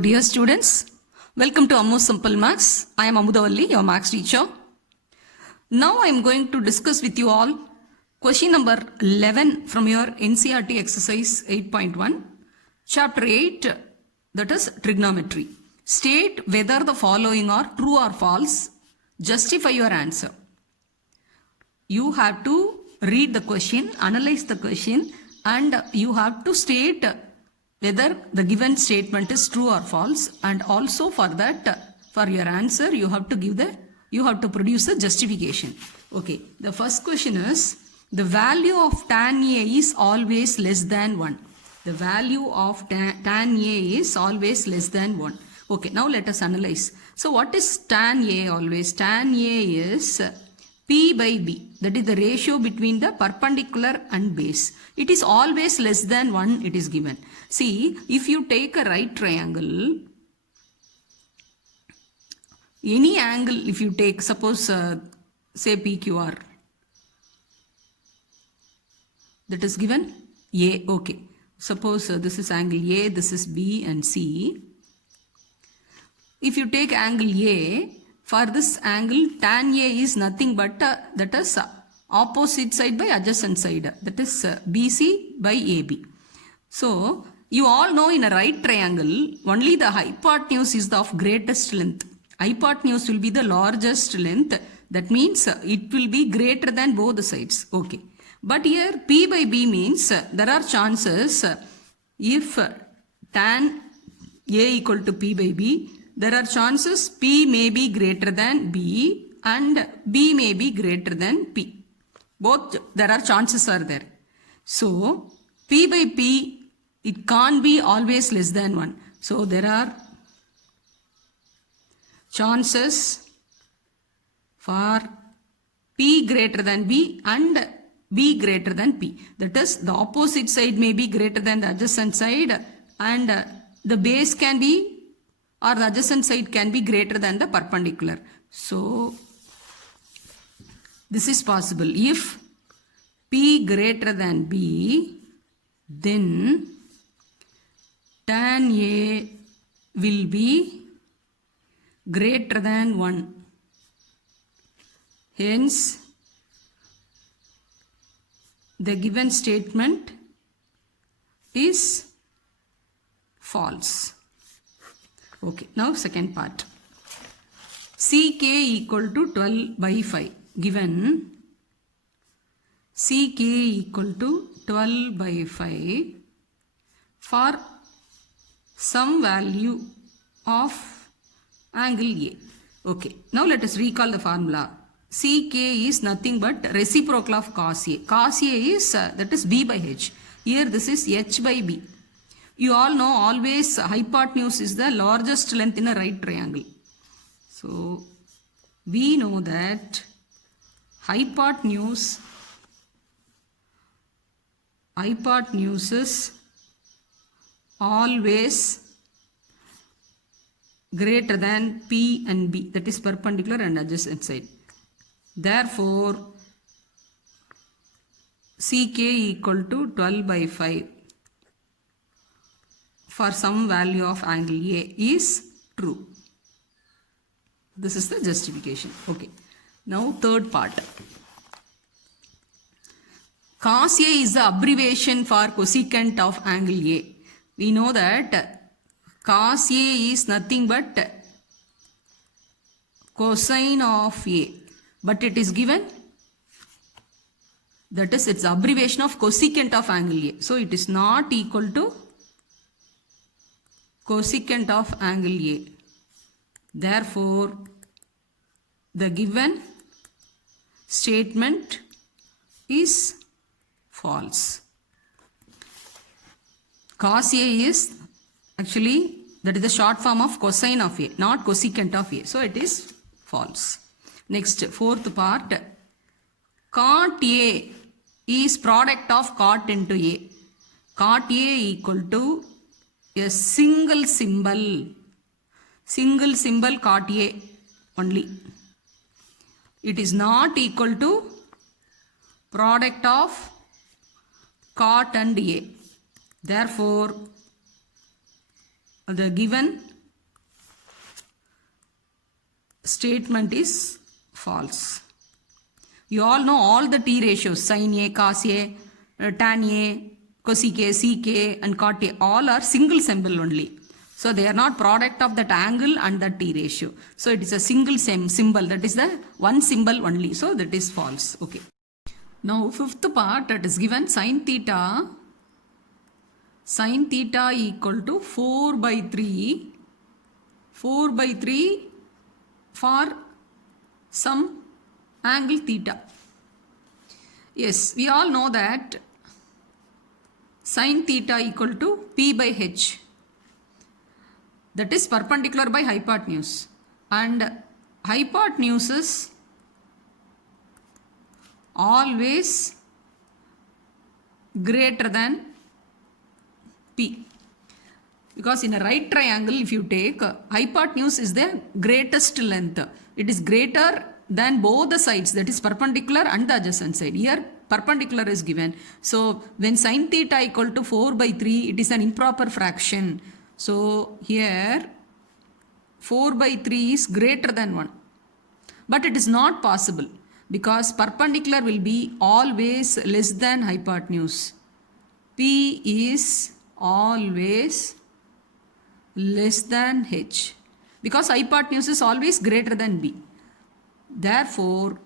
Dear students, welcome to Ammu Simple Maths. I am Amudavalli, your maths teacher. Now I am going to discuss with you all question number 11 from your NCERT exercise 8.1, chapter 8, that is trigonometry. State whether the following are true or false. Justify your answer. You have to read the question, analyze the question, and you have to state whether the given statement is true or false, and also for that, for your answer, you have to produce a justification. Okay, the first question is, the value of tan A is always less than 1. The value of tan A is always less than 1. Okay, now let us analyze. So what is tan A always? Tan A is P by B, that is the ratio between the perpendicular and base. It is always less than 1, it is given. See, if you take a right triangle, any angle, if you take, suppose, say PQR, that is given A, okay. Suppose this is angle A, this is B and C. If you take angle A, for this angle, tan A is nothing but that is opposite side by adjacent side. That is BC by AB. So, you all know in a right triangle, only the hypotenuse is of greatest length. Hypotenuse will be the largest length. That means it will be greater than both the sides. Okay. But here P by B means there are chances if tan A equal to P by B, there are chances P may be greater than B and B may be greater than P. Both there are chances are there. So P by P, it can't be always less than 1. So there are chances for P greater than B and B greater than P. That is, the opposite side may be greater than the adjacent side, and the base can be, or the adjacent side can be greater than the perpendicular. So, this is possible. If P greater than B, then tan A will be greater than 1. Hence, the given statement is false. Okay, now second part. CK equal to 12 by 5. Given CK equal to 12 by 5 for some value of angle A. Okay, now let us recall the formula. CK is nothing but reciprocal of cos A. Cos A is, that is B by H. Here this is H by B. You all know always hypotenuse is the largest length in a right triangle. So, we know that hypotenuse is always greater than P and B, that is perpendicular and adjacent side. Therefore, CK equal to 12 by 5 for some value of angle A is true. This is the justification. Okay. Now third part. Cos A is the abbreviation for cosecant of angle A. We know that cos A is nothing but cosine of A. But it is given, that is, its abbreviation of cosecant of angle A. So it is not equal to cosecant of angle A. Therefore, the given statement is false. Cos A is actually, that is the short form of cosine of A, not cosecant of A. So it is false. Next, fourth part. Cot A is product of cot into A. Cot A equal to a single symbol cot A only. It is not equal to product of cot and A. Therefore, the given statement is false. You all know all the t ratios, sin A, cos A, tan A, cosec A, sec A and cot A, all are single symbol only. So they are not product of that angle and that t ratio. So it is a single symbol, that is the one symbol only. So that is false. Okay. Now fifth part, that is given sin theta equal to 4 by 3 for some angle theta. Yes, we all know that sin theta equal to P by H. That is perpendicular by hypotenuse. And hypotenuse is always greater than P. Because in a right triangle, if you take, hypotenuse is the greatest length. It is greater than both the sides, that is perpendicular and the adjacent side. Here perpendicular is given. So when sin theta equal to 4 by 3, it is an improper fraction. So here 4 by 3 is greater than 1. But it is not possible because perpendicular will be always less than hypotenuse. P is always less than H because hypotenuse is always greater than B. Therefore,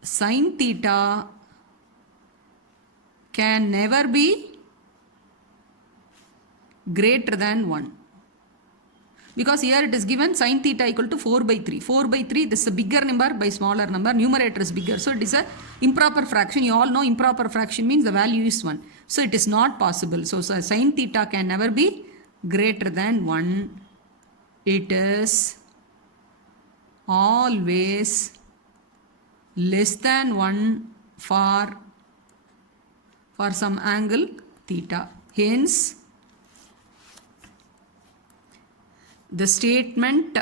sin theta can never be greater than 1. Because here it is given sin theta equal to 4 by 3. 4 by 3, this is a bigger number by smaller number. Numerator is bigger. So it is a improper fraction. You all know improper fraction means the value is 1. So it is not possible. So sin theta can never be greater than 1. It is always less than 1 for some angle theta. Hence, the statement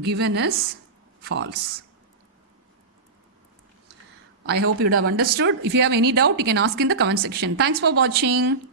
given is false. I hope you would have understood. If you have any doubt, you can ask in the comment section. Thanks for watching.